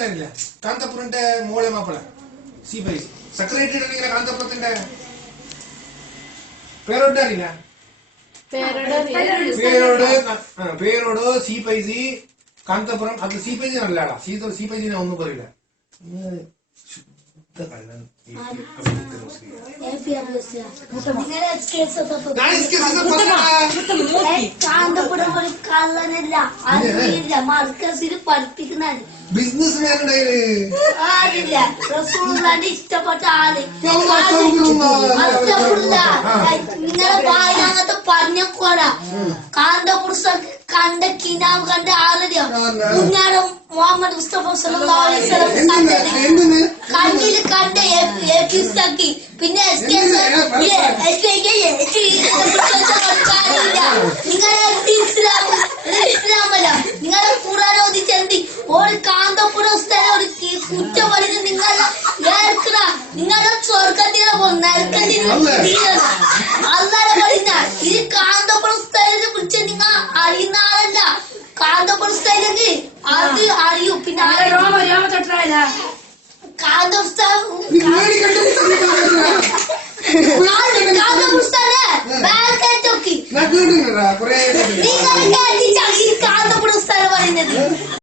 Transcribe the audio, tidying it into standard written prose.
അറിയില്ല കാന്തപുരന്റെ മോളെ മാപ്പിള സിപൈ സെക്രട്ടറിയുടെ ഇങ്ങനെ കാന്തപുരത്തിന്റെ പേരോട് അറിയില്ല പേരോട് സിപൈസി കാന്തപുരം അത് സിപൈസി നല്ലതാ സിപൈസിനെ ഒന്നും പറയില്ല ശുദ്ധ കള്ളൻ കാന്തപുരം ഒരു കള്ളനല്ല അറിയില്ല മർക്കസിൽ പഠിപ്പിക്കുന്ന ആരില്ല റസൂലുള്ളാന്റെ ഇഷ്ടപ്പെട്ട ആള് നിങ്ങളെ വായനകത്ത് പറഞ്ഞോടാ കാന്തപുരുഷൻ കണ്ട കിനാവ് കണ്ട ആളറിയോ കുഞ്ഞാടും മുഹമ്മദ് മുസ്തഫ സല്ലല്ലാഹു അലൈഹി വസല്ലം കണ്ണിൽ കണ്ട എക്കിസ്താക്കി പിന്നെ നിങ്ങളെ ഇസ്ലാമല്ല നിങ്ങളെ ഖുർആൻ ഓതിച്ചെന്തി ഒരു കാന്തപുരം സ്ഥലം ഒരു കുറ്റപ്പെടുത്തി നിങ്ങളെ ഏർക്കറ നിങ്ങളുടെ സ്വർഗത്തിലെ അല്ലാതെ പറഞ്ഞ ഇത് കാന്തപുരം സ്ഥലത്തെ കുറിച്ച് നിങ്ങൾ അറിയുന്ന ആളല്ല കാന്തപുരം സ്ഥലത്ത് അത് അറിയൂ പിന്നെ